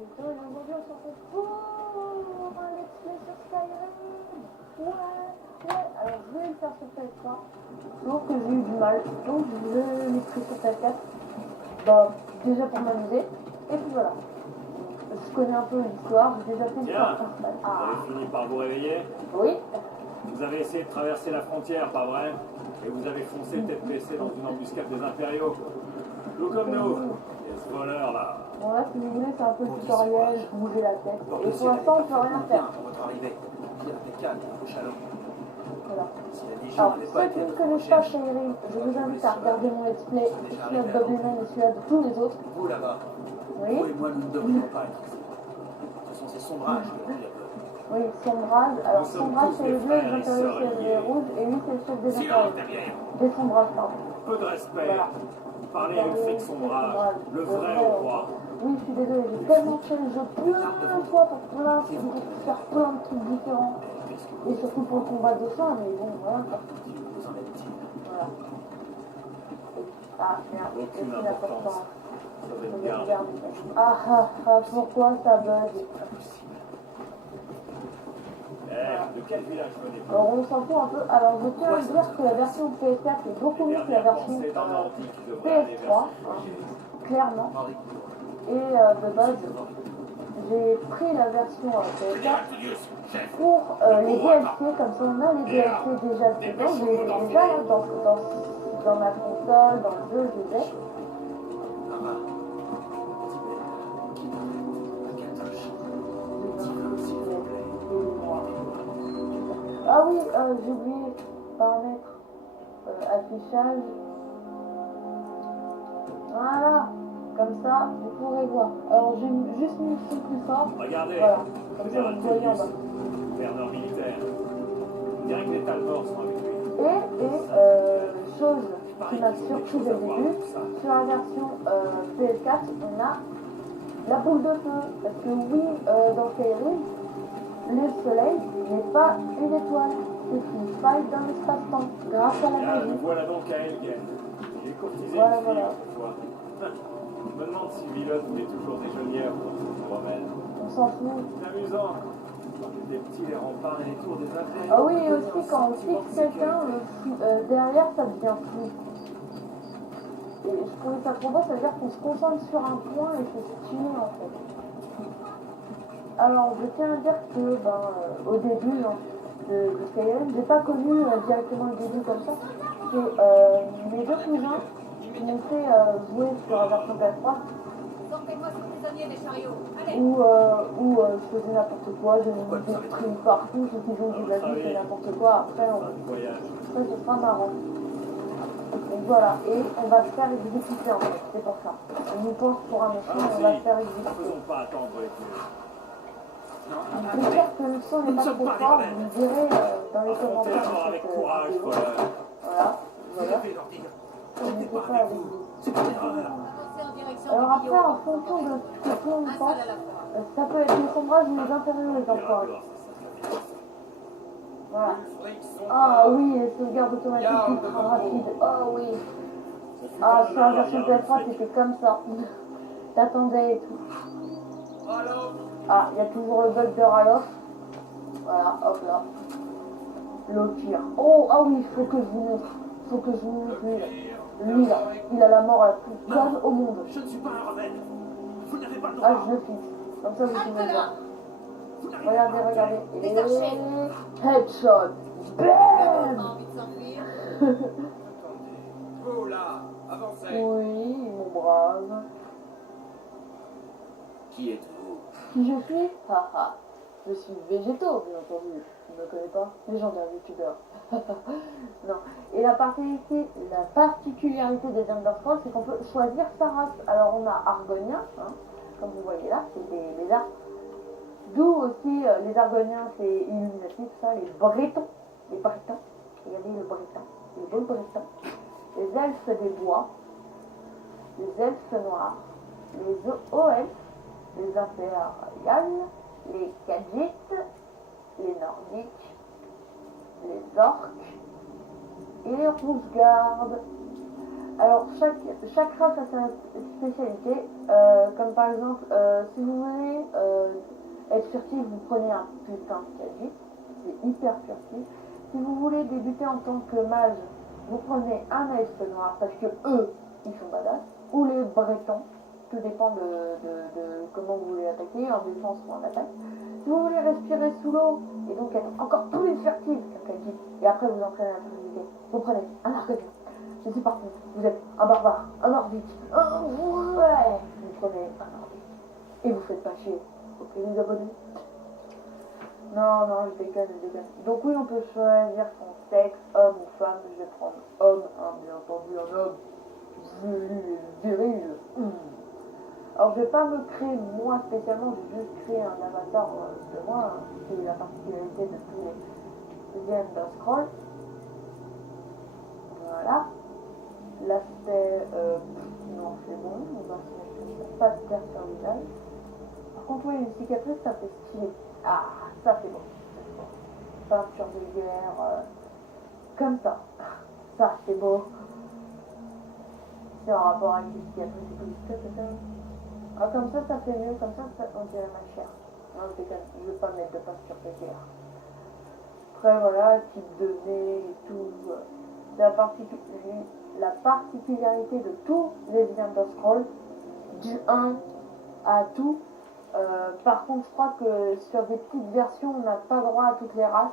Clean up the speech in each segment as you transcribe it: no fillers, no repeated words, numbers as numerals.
Aujourd'hui, on se retrouve pour un let's play sur Skyrim. Ouais. Alors, je voulais le faire sur PS3, sauf que j'ai eu du mal, donc je l'ai pris sur PS4. Bah, déjà pour m'amuser, et puis voilà. Je connais un peu l'histoire, j'ai déjà fait l'histoire principale. Vous avez fini par vous réveiller? Oui. Vous avez essayé de traverser la frontière, pas vrai? Et vous avez foncé tête baissée dans une embuscade des impériaux. Tout comme nous. Et ce voleur là. Bon là, si vous voulez, c'est un peu le tutoriel, bouger la tête. Et pour l'instant, on peut rien faire. Votre arrivée, impeccable, au chalon. Voilà. Si la Légion Alors, n'avait ceux pas qui été ne à connaissent votre pas recherche, Skyrim, je vous invite à regarder mon let's play, celui de Bob Lemon et celui de tous les autres. vous là-bas, Oui. vous et moi, nous ne devrions pas être ici. Ce sont ces sombrages qui ont pris la peur. Oui, Sombrage. Alors, Nous sommes Sombrage, tous c'est des les bleus, les frères et impériaux, sœurs c'est les liés. rouges, et lui, c'est le chef des Silence impériaux. derrière. Des Sombrages, pardon. Peu de respect. Voilà. Parlez à une flic sombrage. Le vrai au roi. Oui, je suis désolée, j'ai tellement fait le jeu plein de fois pour faire plein de trucs différents. Et surtout pour le combat de fin, mais bon, voilà quoi. Vous en êtes-il? Voilà. Ah, merde, Aucune aucune importance. importance. Ça va être Je bien. regarde. Pourquoi ça bug? De quel village venez-vous? Alors on s'en fout un peu. Alors je tiens à dire que la version PS4 est beaucoup mieux que la version PS3, clairement. Et de base, j'ai pris la version PS4 pour les DLC, comme ça on a les DLC déjà dedans. Je les ai déjà là, dans ma console, dans le jeu, je les ai. Ah oui, j'ai oublié paramètres, affichage. Voilà, comme ça, vous pourrez voir. Alors j'ai juste mis le son plus fort. Regardez. Voilà, comme ça vous voyez en bas. Gouverneur militaire. On dirait que les Talmors sont avec lui. Et chose qui m'a surpris dès le début, sur la version PS4, on a la boule de feu. Parce que oui, dans Skyrim, le soleil n'est pas une étoile, c'est une faille dans l'espace-temps, grâce à la Là, magie. nous voilà donc à Elgen. J'ai courtisé Voilà, une fille voilà. autrefois. Je me demande si Vilotte met toujours des genouillères pour se promène. On s'en fout. C'est amusant. Quand j'étais petit, les remparts et les tours des impériaux. Ah oui, et aussi quand on fixe quelqu'un, derrière ça devient flou. Et je trouvais ça trop beau, ça veut dire qu'on se concentre sur un point et c'est stylé en fait. Alors je tiens à dire que au début de Skyrim, j'ai pas connu directement le début comme ça. C'est mes deux cousins qui m'ont fait jouer sur la version PS3 Sortez-moi ce prisonnier des chariots. Allez. où je faisais n'importe quoi, j'ai mis des streams partout, ceux qui ont dit vas-y c'est n'importe quoi, après ce sera marrant. Donc voilà, et on va se faire exécuter en fait, c'est pour ça. On nous pense pour un méchant, on va se faire Ne exécuter. faisons pas attendre les dieux. J'espère que le son n'est pas trop fort, vous me direz dans les commentaires. Affrontez-moi avec courage, voleur. Voilà, voilà. N'était pas pas avec avec vous. vous. C'est une erreur. Avancez en direction Alors du après, Bio. en fonction de ce que tout le monde Un pense, seul à la fois. ça peut être les sombrages ou les impériaux, les enfoirés. Voilà. Ah oui, les sauvegardes automatiques ultra rapides. Oh oui. Ah, sur la version PS3, c'était comme ça. T'attendais et tout. Ah, il y a toujours le bug de Ralof. Voilà, hop là. Le pire. Oh, ah oui, il faut que je vous montre. Faut que je vous montre lui. Lui là, il a la mort la plus conne au monde. Je ne suis pas un rebelle. Vous n'avez pas le Ah, droit. je le fixe. Comme ça, vous pouvez Halte voir. là. Vous n'avez Regardez, pas regardez. Les Et archers. headshot. Quelqu'un a Bam. envie de s'enfuir. Vous là, avancez. Oui, mon brave. Qui êtes-vous? Qui je suis? Haha. Je suis végétaux, bien entendu. Tu ne me connais pas? Légendaire youtubeur. Non. Et la particularité des Elder Scrolls, c'est qu'on peut choisir sa race. Alors on a Argonien, hein, comme vous voyez là, c'est des lézards. D'où aussi les Argoniens, c'est Illuminati, tout ça, les Bretons. Les Bretons. Regardez le Breton. Les bons Bretons. Les elfes des bois. Les elfes noirs. Les elfes. Les impériales. Les Khajiits. Les nordiques. Les orques. Et les rouges-gardes. Alors, chaque race a sa spécialité. Comme par exemple, si vous voulez être furtif, vous prenez un putain de caddie. C'est hyper furtif. Si vous voulez débuter en tant que mage, vous prenez un elfe noir parce que eux, ils sont badass. Ou les bretons. Tout dépend de comment vous voulez attaquer, en défense ou en attaque. Si vous voulez respirer sous l'eau et donc être encore plus furtif qu'un caddie, et après vous entraînez la furtivité, vous prenez un arc. Je suis parti. Vous êtes un barbare, un nordique. Ouais. Vous prenez un nordique. Et vous faites pas chier. Ok, les abonnés. Non, je déconne. Donc oui, on peut choisir son sexe, homme ou femme. Je vais prendre homme, hein, bien entendu, un homme. Viril. Alors je vais pas me créer moi spécialement, je vais juste créer un avatar de moi, hein, c'est la particularité de tous les The Elder Scrolls. Voilà. L'aspect, non c'est bon, on va se mettre comme ça, pas de terre sur le visage. Par contre oui, une cicatrice ça fait stylé. Ah, ça c'est bon. Peinture de guerre, comme ça. Ça c'est beau. C'est en rapport avec les cicatrices et tout. Ah, comme ça fait mieux, comme ça on dirait ma chair. Non, je déconne, je veux pas mettre de peinture de guerre. Après voilà, type de nez et tout. La particularité de tous les The Elder Scrolls, du 1 à tout. Par contre, je crois que sur des petites versions, on n'a pas droit à toutes les races.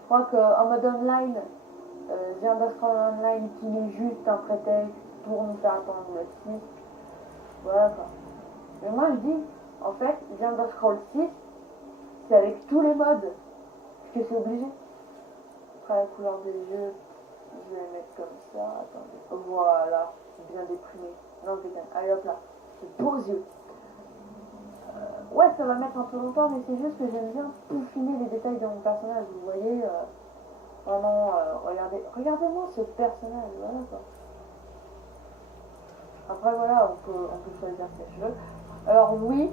Je crois qu'en mode online, The Elder Scrolls Online qui met juste un prétexte pour nous faire attendre le 6. Voilà quoi. Mais moi je dis, en fait, The Elder Scrolls 6, c'est avec tous les modes. Parce que c'est obligé. Après la couleur des yeux, je vais les mettre comme ça. Attendez. Voilà, bien déprimé. Non, je déconne. Allez hop là. C'est beaux yeux. Ouais, ça va mettre un peu longtemps, mais c'est juste que j'aime bien peaufiner les détails de mon personnage. Vous voyez, vraiment, regardez-moi ce personnage. Voilà quoi. Après voilà, on peut choisir ses cheveux. Alors oui,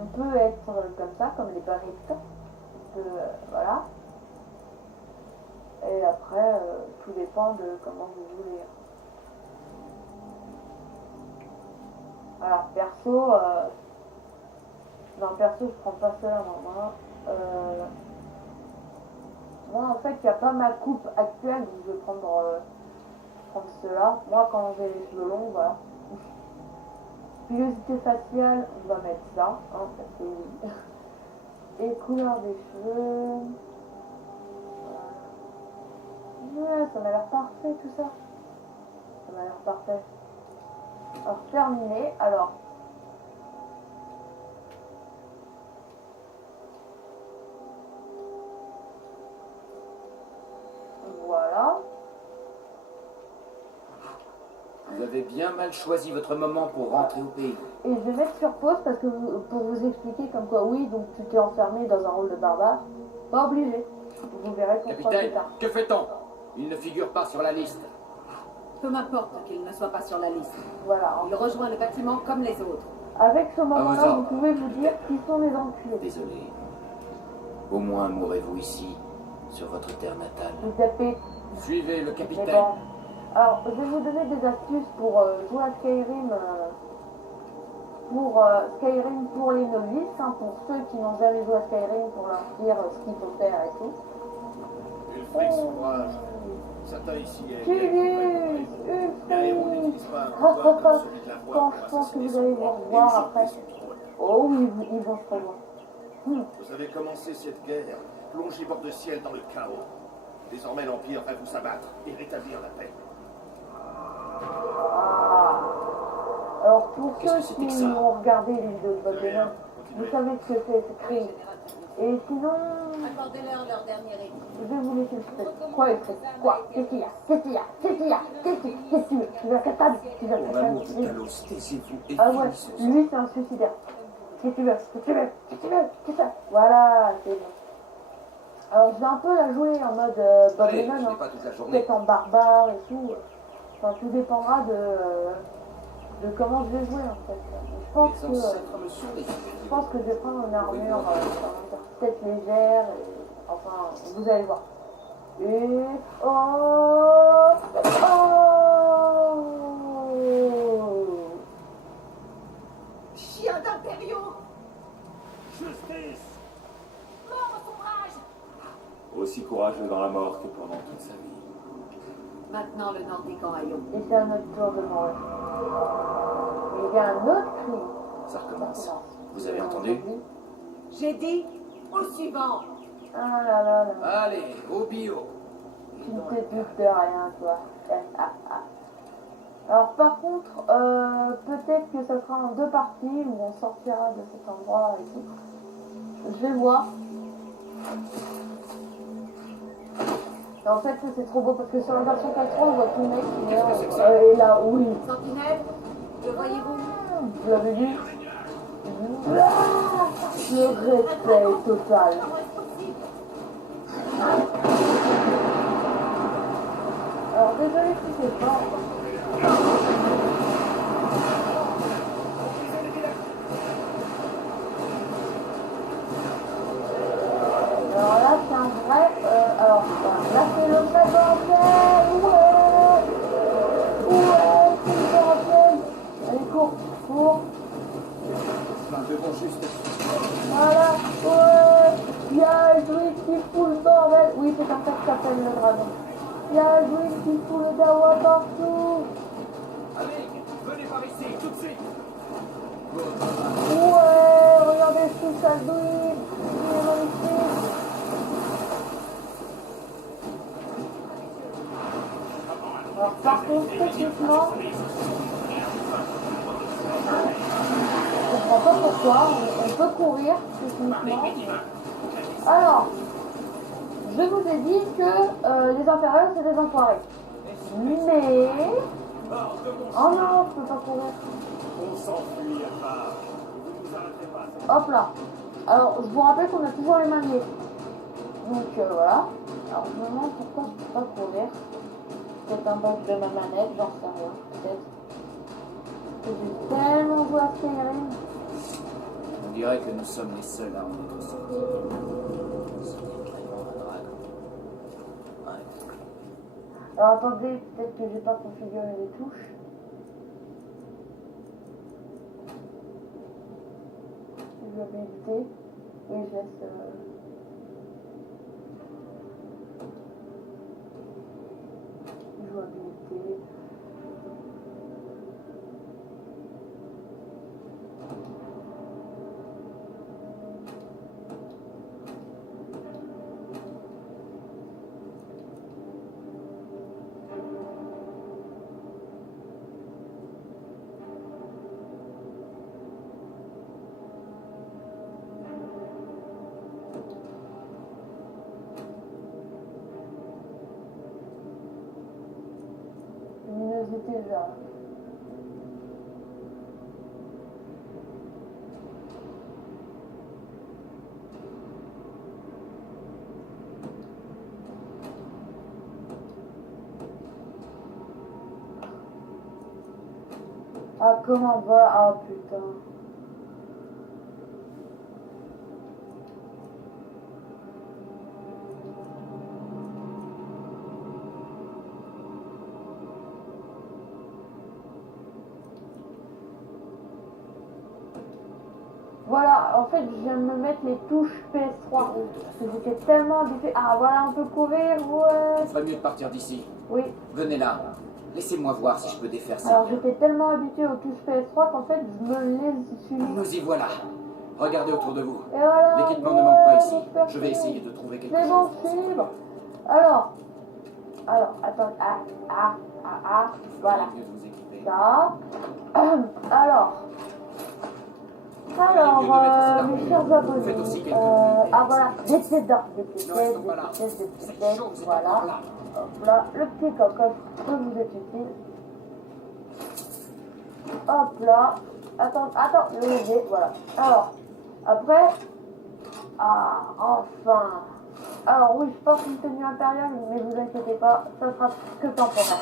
on peut être comme ça, comme les barriques. On peut, voilà. Et après, tout dépend de comment vous voulez. Alors perso, non perso je prends pas cela moi. Moi en fait il n'y a pas ma coupe actuelle, donc je vais prendre cela. Moi quand j'ai les cheveux longs, voilà. Pilosité faciale, on va mettre ça, hein, parce que oui. Et couleur des cheveux. Ouais, ça m'a l'air parfait tout ça. Ça m'a l'air parfait. Alors terminé, alors. Voilà. Vous avez bien mal choisi votre moment pour rentrer au pays. Et je vais mettre sur pause parce que pour vous expliquer comme quoi oui, donc tu t'es enfermé dans un rôle de barbare. Pas obligé. Vous verrez qu'on fera plus Capitaine, tard. que fait-on? Il ne figure pas sur la liste. Peu m'importe qu'il ne soit pas sur la liste. Voilà. Il rejoint le bâtiment comme les autres. Avec ce moment-là, Ah, vous pouvez vous dire qui sont les enculés. Désolé. Au moins mourrez-vous ici, sur votre terre natale. Vous tapez. Suivez le Mais capitaine. bon. Alors, je vais vous donner des astuces pour jouer à Skyrim. Skyrim pour les novices, hein, pour ceux qui n'ont jamais joué à Skyrim, pour leur dire ce qu'il faut faire et tout. Ulfric sauvage. Satan ici est Ulfric, Derrière, on n'utilise pas un pouvoir comme celui de la voix Quand pour je pense que assassiner vous son allez roi vous et revoir usurper après. son trône. Oh oui, ils vont se revoir. Vous avez commencé cette guerre, plongé bord de ciel dans le chaos. Désormais, l'Empire va vous abattre et rétablir la paix. Ah. Alors pour Qu'est-ce ceux que c'était qui que ça ont regardé les vidéos de Bob De rien, Lennon, vous continuez. savez ce que c'est Crime. Et sinon, Accordez-leur leur dernier édit. je vais vous laisser le truc. Quoi le truc? Quoi? Qu'est-ce qu'il y a? Qu'est-ce qu'il y a? Qu'est-ce qu'il y a? Qu'est-ce que tu veux? Tu veux capable? Tu veux Pour l'amour de capable? Talos, taisez-vous et Ah ouais, finissons ça. lui c'est un suicidaire. Qu'est-ce que tu veux? Qu'est-ce que tu veux? Qu'est-ce que tu veux? Qu'est-ce que ça? Voilà, c'est bon. Alors je vais un peu la jouer en mode Bob Allez, Lennon, je hein. n'ai pas toute la journée. Peut-être en barbare et tout. Enfin, tout dépendra de comment je vais jouer en fait. Je pense Les que, ancêtres me sont des je pense que je vais prendre une armure peut-être légère. Et, enfin, vous allez voir. Et oh, oh, Justice! Mort au sombrage! Aussi courageux dans la mort que pendant toute sa vie. Maintenant, le nord des camps à Lyon. Et c'est à notre tour de mourir. Et il y a un autre cri. Ça recommence. Vous avez entendu? J'ai dit au suivant. Ah là là là. Allez, au bio. Tu ne te doutes de rien, toi. Alors par contre, peut-être que ça sera en 2 parties où on sortira de cet endroit et tout. Je vais voir. Et en fait, c'est trop beau parce que sur la version 4.3, on voit tout le mec qui meurt. Et là, oui. Sentinelle, le voyez-vous? Vous l'avez vu? Ah, le respect total. Comment est-ce possible? Alors désolé si c'est fort. Alors là c'est un vrai. Alors là c'est le vrai bordel. Ouais, c'est le bordel. Allez cours, cours. Voilà, ouais. Il y a Edwin qui fout le bordel. Oui, c'est comme ça que s'appelle le dragon. Il y a Edwin qui fout le dawa partout. Allez, venez par ici, tout de suite. Ouais, regardez tout ça, Edwin. Il est magnifique. Alors, par contre, techniquement, je comprends pas pourquoi, on peut courir techniquement. Alors, je vous ai dit que les inférieurs c'est des enfoirés. Mais. Oh non, je peux pas courir. On s'enfuit à part. Vous nous arrêtez pas. Hop là. Alors, je vous rappelle qu'on a toujours les mains liées. Donc voilà. Alors, je me demande pourquoi je peux pas courir. Peut-être un bug de ma manette, j'en sais rien. Peut-être. J'ai tellement joué à Skyrim. On dirait que nous sommes les seuls à en être sortis. C'est vraiment un dragon. Ouais. Alors attendez, peut-être que j'ai pas configuré les touches. Jouabilité. Oui, je laisse. Jouabilité. Luminosité déjà. Ah comment va? Ah putain. Voilà, en fait, je viens de me mettre les touches PS3. Parce que j'étais tellement habituée. Ah, voilà, on peut courir, ouais. Il ferait mieux de partir d'ici. Oui, Venez là. Laissez-moi voir si je peux défaire ça. alors j'étais tellement habituée aux touches PS3 qu'en fait, je me les suis. Nous y voilà. Regardez autour de vous. Et voilà. L'équipement ne manque pas ouais, ici. j'espère Je vais que- essayer de trouver quelque C'est bon, chose. je suis libre. Alors, attends, voilà. Mieux de vous équiper. Ça. Alors, mes chers abonnés, Faites aussi quelques minutes. ah voilà, des pièces d'or, des pièces, Ne restons pas là. des C'est pièces, chaud, c'est voilà. encore là. Hop là, le petit cocotte peut vous être utile. Hop là, attends, le léger, voilà. Alors, après, ah, enfin. Alors oui, je porte une tenue impériale, mais vous inquiétez pas, ça sera que temporaire.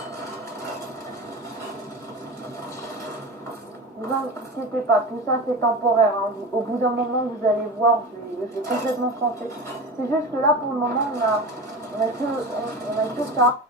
Vous inquiétez pas, tout ça c'est temporaire. Hein. Au bout d'un moment, vous allez voir, je vais complètement changer. C'est juste que là, pour le moment, on a que ça.